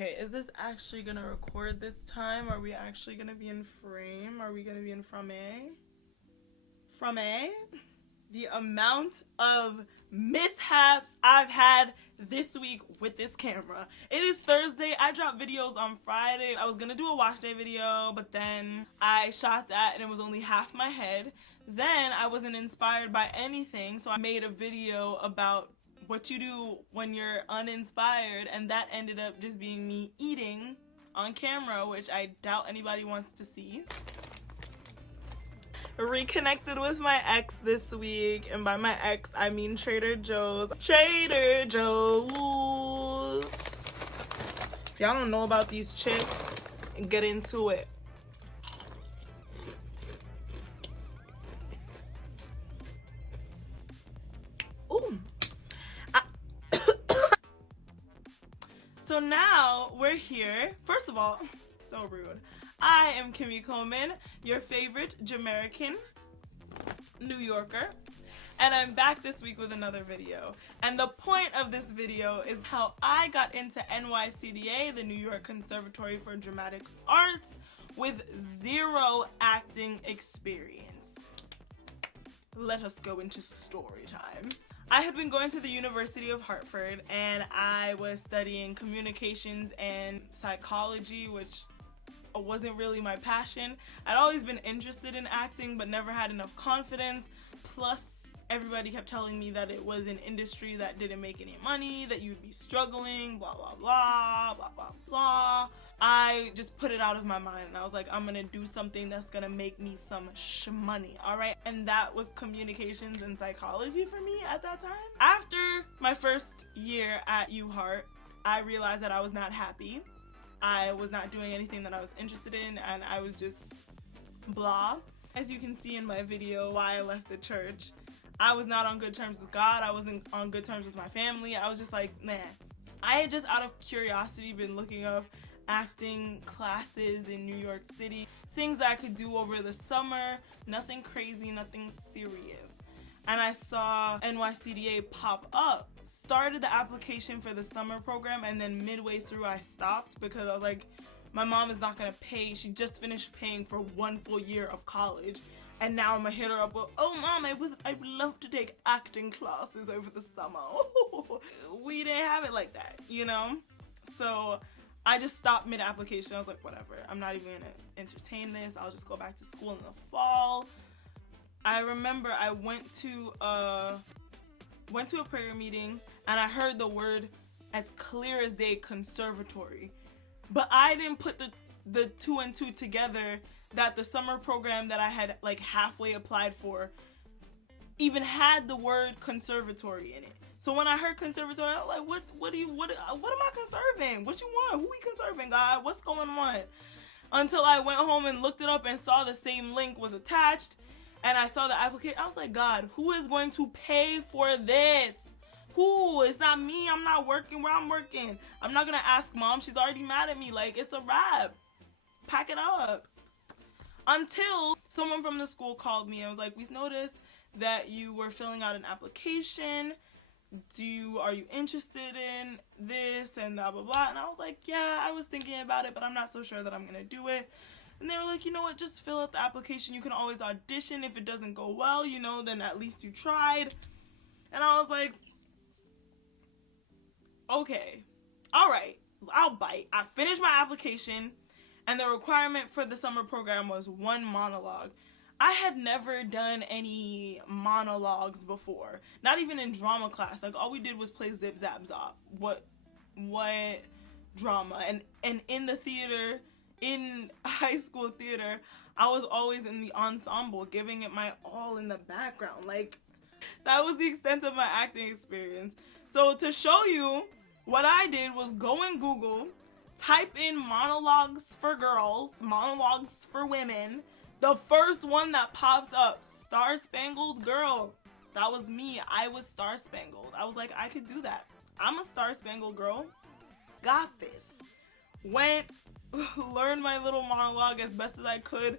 Okay, is this actually gonna record this time? Are we actually gonna be in frame? Are we gonna be in frame? The amount of mishaps I've had this week with this camera. It is Thursday. I dropped videos on Friday. I was gonna do a wash day video, but then I shot that and it was only half my head. Then I wasn't inspired by anything, so I made a video about what you do when you're uninspired, and that ended up just being me eating on camera, which I doubt anybody wants to see. Reconnected with my ex this week, and by my ex I mean Trader Joe's. Trader Joe's. If y'all don't know about these chips, get into it. Ooh. So now we're here. First of all, so rude. I am Kimmy Coleman, your favorite Jamaican New Yorker, and I'm back this week with another video. And the point of this video is how I got into NYCDA, the New York Conservatory for Dramatic Arts, with zero acting experience. Let us go into story time. I had been going to the University of Hartford, and I was studying communications and psychology, which wasn't really my passion. I'd always been interested in acting, but never had enough confidence. Plus, everybody kept telling me that it was an industry that didn't make any money, that you'd be struggling, blah, blah, blah, blah, blah, blah. I just put it out of my mind, and I was like, I'm gonna do something that's gonna make me some money, all right? And that was communications and psychology for me at that time. After my first year at UHart, I realized that I was not happy. I was not doing anything that I was interested in, and I was just blah. As you can see in my video why I left the church, I was not on good terms with God. I wasn't on good terms with my family. I was just like, nah. I had just out of curiosity been looking up acting classes in New York City, things that I could do over the summer, nothing crazy, nothing serious. And I saw NYCDA pop up. Started the application for the summer program, and then midway through I stopped because I was like, my mom is not gonna pay. She just finished paying for 1 full year of college, and now I'm gonna hit her up with, oh mom, I would love to take acting classes over the summer. We didn't have it like that, you know? So I just stopped mid-application. I was like, whatever, I'm not even gonna entertain this. I'll just go back to school in the fall. I remember I went to a prayer meeting, and I heard the word as clear as day, conservatory. But I didn't put the two and two together that the summer program that I had like halfway applied for even had the word conservatory in it. So when I heard conservatory, I was like, what am I conserving? What you want? Who we conserving, God? What's going on? Until I went home and looked it up and saw the same link was attached, and I saw the application. I was like, God, who is going to pay for this? Who? It's not me. I'm not working where I'm working. I'm not gonna ask mom. She's already mad at me. Like, it's a wrap. Pack it up. Until someone from the school called me and was like, we noticed that you were filling out an application. Are you interested in this and blah blah blah? And I was like, yeah, I was thinking about it, but I'm not so sure that I'm gonna do it. And they were like, you know what, just fill out the application. You can always audition. If it doesn't go well, you know, then at least you tried. And I was like, okay, all right, I'll bite. I finished my application, and the requirement for the summer program was 1 monologue. I had never done any monologues before, not even in drama class. Like, all we did was play Zip Zap Zop. What drama? And in the theater, in high school theater, I was always in the ensemble, giving it my all in the background. Like, that was the extent of my acting experience. So to show you, what I did was go in Google, type in monologues for girls, monologues for women. The first one that popped up, Star Spangled Girl. That was me. I was Star Spangled. I was like, I could do that. I'm a Star Spangled girl. Got this. Went, learned my little monologue as best as I could.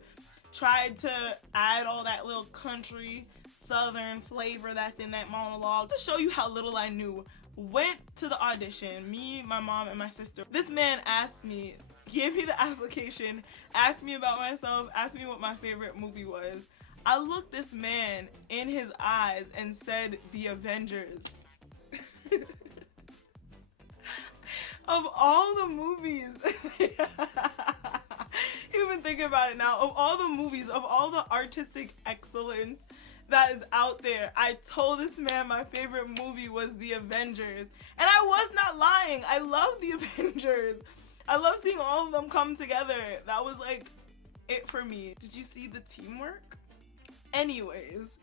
Tried to add all that little country, southern flavor that's in that monologue to show you how little I knew. went to the audition, me, my mom, and my sister. This man asked me, gave me the application, asked me about myself, asked me what my favorite movie was. I looked this man in his eyes and said, The Avengers. Of all the movies, even thinking about it now, of all the movies, of all the artistic excellence that is out there, I told this man my favorite movie was The Avengers. And I was not lying. I love The Avengers. I love seeing all of them come together. That was like it for me. Did you see the teamwork? Anyways,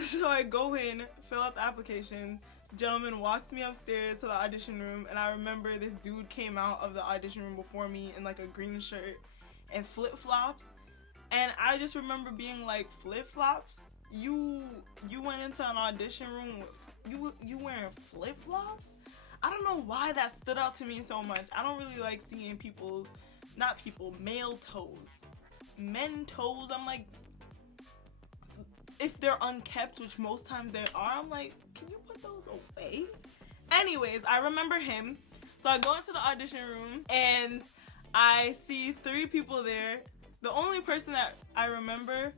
so I go in, fill out the application. Gentleman walks me upstairs to the audition room, and I remember this dude came out of the audition room before me in like a green shirt and flip-flops. And I just remember being like, flip-flops? You went into an audition room with you wearing flip-flops? I don't know why that stood out to me so much. I don't really like seeing male toes. Men toes, I'm like, if they're unkept, which most times they are, I'm like, can you put those away? Anyways, I remember him. So I go into the audition room and I see 3 people there. The only person that I remember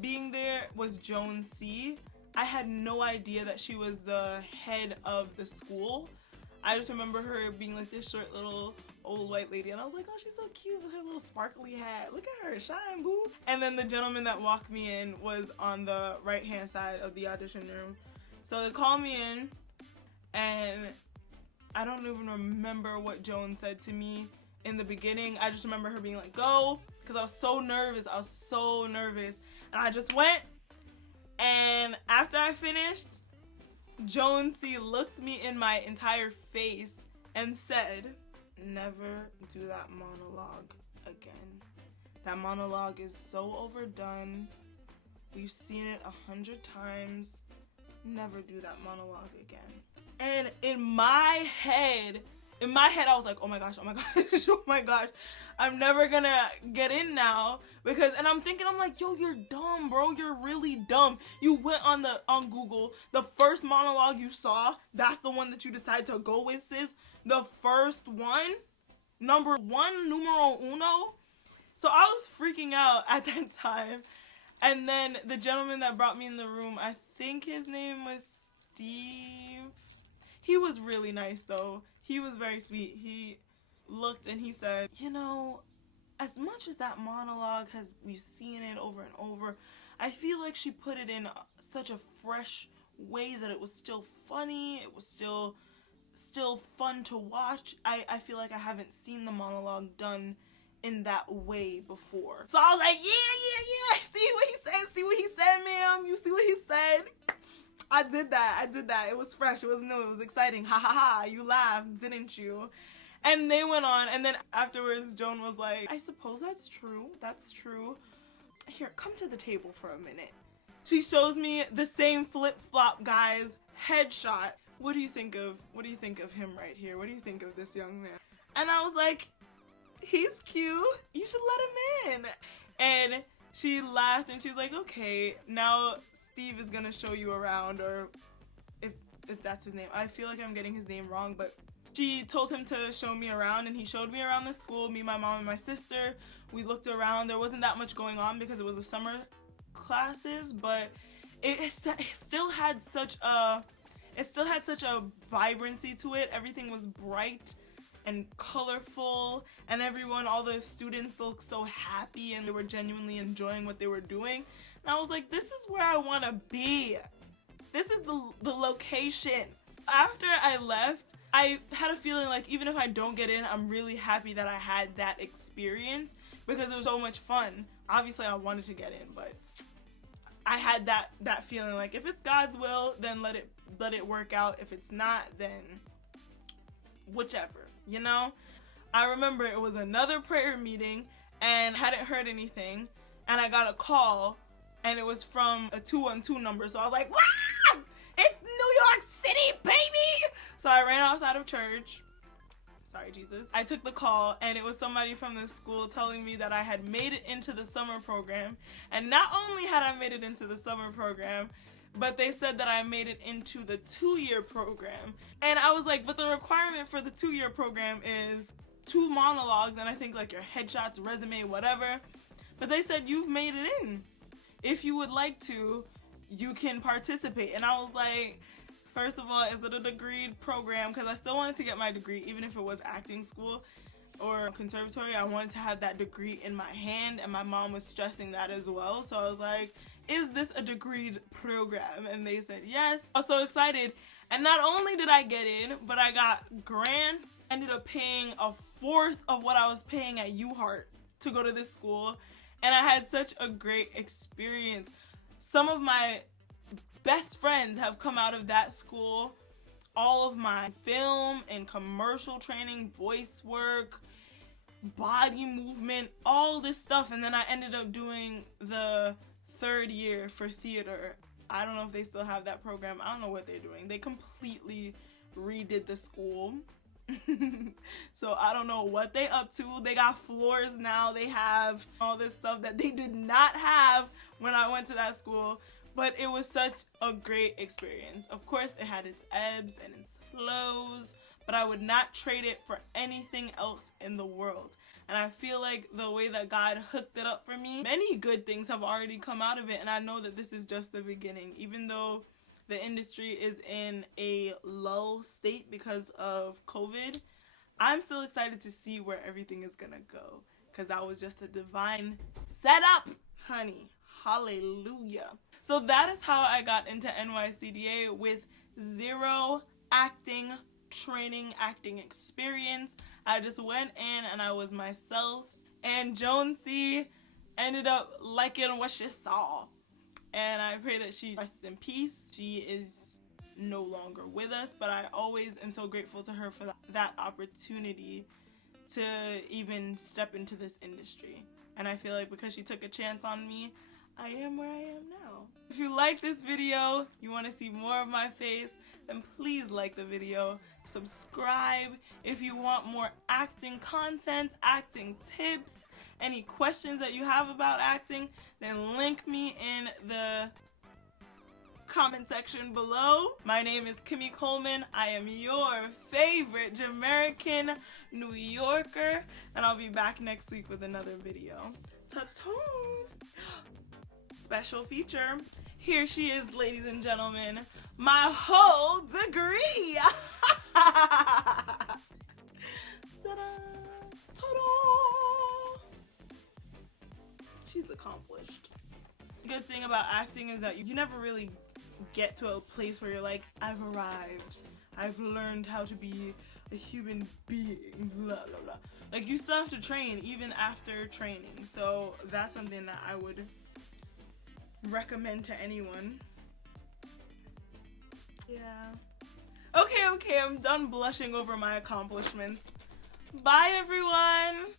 being there was Joan C. I had no idea that she was the head of the school. I just remember her being like this short little old white lady, and I was like, oh, she's so cute with her little sparkly hat. Look at her, shine, boo. And then the gentleman that walked me in was on the right hand side of the audition room. So they called me in, and I don't even remember what Joan said to me in the beginning. I just remember her being like, go, because I was so nervous. And I just went, and after I finished, Joan C. looked me in my entire face and said, never do that monologue again. That monologue is so overdone. We've seen it 100 times. Never do that monologue again. And in my head, I was like, oh my gosh, oh my gosh. I'm never gonna get in now because, and I'm thinking, I'm like, yo, you're dumb, bro. You're really dumb. You went on Google, the first monologue you saw, that's the one that you decide to go with, sis. The first one, number 1, numero uno. So I was freaking out at that time. And then the gentleman that brought me in the room, I think his name was Steve. He was really nice though. He was very sweet. He looked and he said, you know, as much as that monologue we've seen it over and over, I feel like she put it in such a fresh way that it was still funny. It was still fun to watch. I feel like I haven't seen the monologue done in that way before. So I was like, yeah. See what he said, ma'am. You see what he said? I did that. It was fresh. It was new. It was exciting. Ha ha ha. You laughed, didn't you? And they went on. And then afterwards, Joan was like, I suppose that's true. That's true. Here, come to the table for a minute. She shows me the same flip-flop guy's headshot. What do you think of him right here? What do you think of this young man? And I was like, he's cute. You should let him in. And she laughed and she's like, okay, now Steve is gonna show you around, or if that's his name. I feel like I'm getting his name wrong, but she told him to show me around, and he showed me around the school, me, my mom, and my sister. We looked around. There wasn't that much going on because it was the summer classes, but it still had such a vibrancy to it. Everything was bright and colorful, and all the students looked so happy and they were genuinely enjoying what they were doing. And I was like, this is where I want to be. This is the location. After I left, I had a feeling like even if I don't get in, I'm really happy that I had that experience because it was so much fun. Obviously, I wanted to get in, but I had that feeling like if it's God's will, then let it work out. If it's not, then whichever, you know? I remember it was another prayer meeting and hadn't heard anything, and I got a call and it was from a 212 number. So I was like, wow, it's New York City, baby! So I ran outside of church. Sorry, Jesus. I took the call and it was somebody from the school telling me that I had made it into the summer program. And not only had I made it into the summer program, but they said that I made it into the 2-year program. And I was like, but the requirement for the 2-year program is 2 monologues and I think like your headshots, resume, whatever. But they said, you've made it in. If you would like to, you can participate. And I was like, first of all, is it a degree program? Because I still wanted to get my degree, even if it was acting school or conservatory. I wanted to have that degree in my hand, and my mom was stressing that as well. So I was like, is this a degreed program? And they said yes. I was so excited. And not only did I get in, but I got grants. Ended up paying a 1/4 of what I was paying at UHeart to go to this school. And I had such a great experience. Some of my best friends have come out of that school. All of my film and commercial training, voice work, body movement, all this stuff. And then I ended up doing the 3rd year for theater. I don't know if they still have that program. I don't know what they're doing. They completely redid the school. So I don't know what they up to. They got floors now. They have all this stuff that they did not have when I went to that school. But it was such a great experience. Of course, it had its ebbs and its flows, but I would not trade it for anything else in the world. And I feel like the way that God hooked it up for me, many good things have already come out of it, and I know that this is just the beginning. Even though the industry is in a lull state because of COVID, I'm still excited to see where everything is gonna go, because that was just a divine setup, honey. Hallelujah. So that is how I got into NYCDA with 0 acting training, acting experience. I just went in and I was myself, and Jonesy ended up liking what she saw. And I pray that she rests in peace. She is no longer with us, but I always am so grateful to her for that opportunity to even step into this industry. And I feel like because she took a chance on me, I am where I am now. If you like this video, you want to see more of my face, then please like the video, subscribe. If you want more acting content, acting tips, any questions that you have about acting, then link me in the comment section below. My name is Kimmy Coleman. I am your favorite Jamaican New Yorker, and I'll be back next week with another video. Ta-ta! Special feature. Here she is, ladies and gentlemen. My whole degree. Ta-da! Ta-da! She's accomplished. The good thing about acting is that you never really get to a place where you're like, I've arrived. I've learned how to be a human being, blah, blah, blah. Like, you still have to train even after training. So that's something that I would recommend to anyone. Yeah. Okay, I'm done blushing over my accomplishments. Bye, everyone!